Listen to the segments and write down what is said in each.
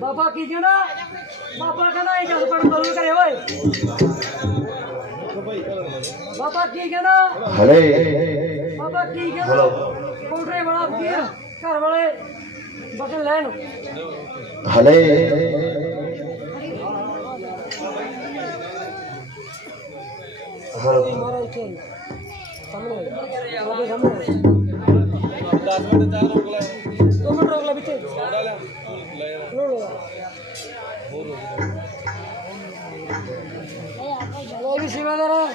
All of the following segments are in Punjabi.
ਬਾਬਾ ਕੀ ਕਹਿੰਦਾ? ਬਾਬਾ ਕਹਿੰਦਾ ਇਹ ਜਦ ਪੜ ਬਦਲ ਕਰੇ ਓਏ। ਬਾਬਾ ਕੀ ਕਹਿੰਦਾ? ਹਲੇ। ਬਾਬਾ ਕੀ ਕਹਿੰਦਾ? ਕੋਟਰੇ ਵਾਲਾ ਫਕੀਰ ਘਰ ਵਾਲੇ। ਬਚਨ ਲੈਣ। ਹਲੇ ਹਲੋ ਮਾਰਾ ਇੱਥੇ ਸਾਹਮਣੇ ਬਾਬੇ ਸਾਹਮਣੇ 10 ਮਿੰਟ ਚਾਹ ਰੋਕ ਲੈ ਦੋ ਮਿੰਟ ਰੋਕ ਵੀ ਬਾਬਾ ਜੀ ਮੈਂ ਕਦੋਂ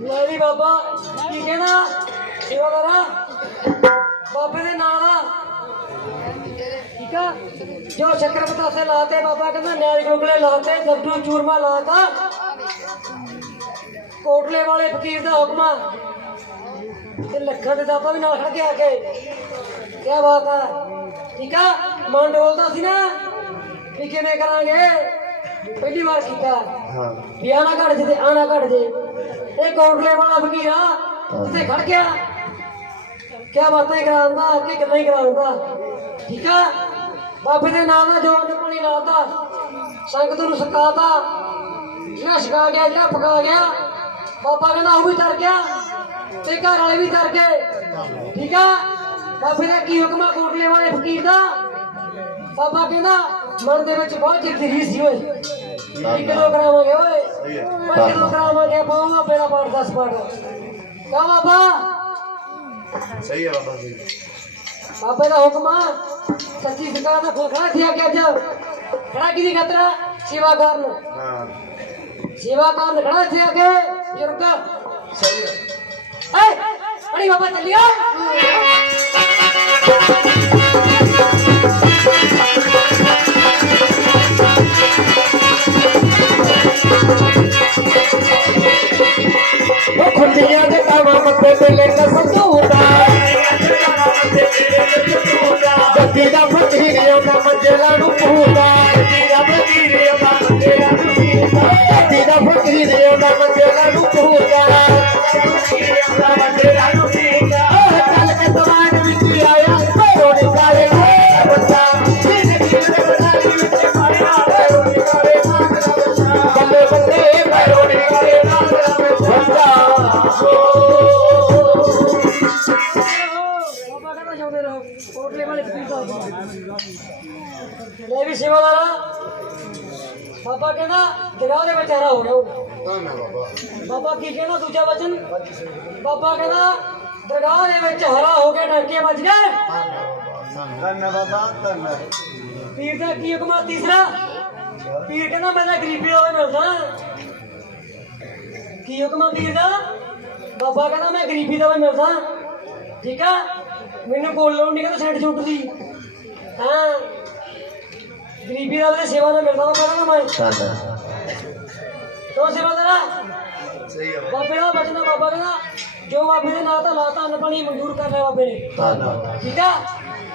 ਲੈ ਕੀ ਕਹਿਣਾ? ਸੇਵਾਦਾਰਾ ਬਾਬੇ ਦੇ ਨਾਂ ਦਾ ਠੀਕ ਆ? ਜੋ ਸ਼ੱਕਰ ਪਤਾਸੇ ਲਾਤੇ ਬਾਬਾ ਕਹਿੰਦਾ ਨਿਆਜ ਗੁਲਗੁਲੇ ਲਾਤੇ ਲੱਡੂ ਚੂਰਮਾ ਲਾਤਾ। ਕੋਟਲੇ ਵਾਲੇ ਫਕੀਰ ਦਾ ਹੁਕਮ ਤੇ ਲੱਖਾਂ ਦੇ ਦਾਤਾ ਵੀ ਨਾਲ ਖੜ ਕੇ ਆ ਕੇ। ਕੀ ਬਾਤ ਆ? ਠੀਕ ਆ? ਮਨ ਡੋਲਦਾ ਸੀ ਨਾ? ਵੀ ਕਿਵੇਂ ਕਰਾਂਗੇ? ਪਹਿਲੀ ਵਾਰ ਕੀਤਾ। ਹਾਂ। ਵੀ ਆਣਾ ਘੜ ਜੇ ਤੇ ਆਣਾ ਘੜ ਜੇ। ਇਹ ਕੋਟਲੇ ਵਾਲਾ ਫਕੀਰ ਆ। ਜਿੱਥੇ ਖੜ ਗਿਆ। ਕਿਆ ਬਾਤਾਂ ਹੀ ਕਰਾਉਂਦਾ ਕਿ ਗੱਲਾਂ ਹੀ ਕਰਾਉਂਦਾ। ਠੀਕ ਆ? ਬਾਬੇ ਦੇ ਨਾਮ ਦਾ ਜੋ ਅੰਨ ਪਾਣੀ ਲਾਤਾ। ਸੰਗਤ ਨੂੰ ਸਕਾਤਾ ਜਿਹੜਾ ਛਕਾ ਗਿਆ ਜਿਹੜਾ ਪਕਾ ਗਿਆ ਬਾਬਾ ਕਹਿੰਦਾ ਉਹ ਵੀ ਤਰ ਗਿਆ ਤੇ ਘਰ ਵਾਲੇ ਵੀ ਤਰ ਗਏ। ਠੀਕ ਆ? ਬਾਬੇ ਦਾ ਕੀ ਹੁਕਮ ਆ ਕੋਟਲੇ ਵਾਲੇ ਫਕੀਰ ਦਾ? ਬਾਬਾ ਕਹਿੰਦਾ ਮਨ ਦੇ ਵਿੱਚ ਬਹੁਤ ਜਿੱਦੀ ਸੀ ਓਏ। ਕੀ ਕਿਲੋ ਕਰਾਵਾਂਗੇ ਓਏ? ਪੰਜ ਕਿਲੋ ਕਰਾਵਾਂਗੇ ਪਾਵਾਂ ਬੇੜਾ ਪਾੜ 10 ਪਾੜ ਕਾ ਬਾਬਾ? ਸਹੀ ਹੈ ਬਾਬਾ ਜੀ। ਬਾਬੇ ਦਾ ਹੁਕਮ ਆ ਸੱਚੀ ਸਰਕਾਰ ਦਾ ਖੁਦ ਖੜਾ ਥਿਆ ਕਿ ਅੱਜ ਖੜਾ ਕਿਹਦੀ ਖਤਰਾ ਸੇਵਾ ਕਰਨ ਹਾਂ ਸੇਵਾ ਕਰਨ ਖੜਾ ਥਿਆ ਕਿ ਬਜ਼ੁਰਗ ਸਹੀ ਹੈ ਏ ਲੈ ਵੀ ਸੇਵਾਦਾਰਾ ਬਾਬਾ ਕਹਿੰਦਾ ਦਰਿਆ ਦੇ ਵਿੱਚ ਹਰਾ ਹੋ ਗਿਆ ਉਹ ਬਾਬਾ ਕੀ ਕਹਿੰਦਾ, ਦੂਜਾ ਵਚਨ? ਬਾਬਾ ਕਹਿੰਦਾ, ਦਰਗਾਹ ਦੇ ਵਿੱਚ ਹਰਾ ਹੋ ਕੇ ਡੰਕੇ ਵੱਜ ਗਏ। ਧੰਨ ਬਾਬਾ ਧੰਨ ਪੀਰ ਦਾ ਕੀ ਹੁਕਮ ਆ ਤੀਸਰਾ? ਪੀਰ ਕਹਿੰਦਾ, ਮੈਂ ਤਾਂ ਗਰੀਬੀ ਦਾ ਵੀ ਮਿਲਦਾ। ਕੀ ਹੁਕਮ ਆ ਪੀਰ ਦਾ? ਬਾਬਾ ਕਹਿੰਦਾ, ਮੈਂ ਗਰੀਬੀ ਦਾ ਵੀ ਮਿਲਦਾ। ਠੀਕ ਆ? ਮੈਨੂੰ ਕੋਲ ਲੋੜ ਨਹੀਂ ਕਹਿੰਦਾ, ਸੈਂਟ ਛੁੱਟ ਦੀ। ਹਾਂ। ਗਰੀਬੀ ਦਾ ਵੀ ਸੇਵਾ ਨਾਲ ਮਿਲਦਾ ਵਾ ਕਹਿੰਦਾ ਮੈਂ ਧੰਨ ਕਿਉਂ ਸੇਵਾਦਾਰਾ ਸਹੀ ਹੈ ਬਾਬੇ ਦਾ ਬਚਨ ਬਾਬਾ ਕਹਿੰਦਾ ਜੋ ਬਾਬੇ ਦੇ ਨਾਂ ਤਾਂ ਲਾਤਾ ਅੰਨ ਪਾਣੀ ਮਨਜ਼ੂਰ ਕਰ ਲਿਆ ਬਾਬੇ ਨੇ। ਧੰਨ ਠੀਕ ਆ?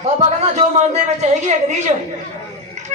ਬਾਬਾ ਕਹਿੰਦਾ ਜੋ ਮਨ ਦੇ ਵਿੱਚ ਹੈਗੀ ਹੈ ਗਰੀਜ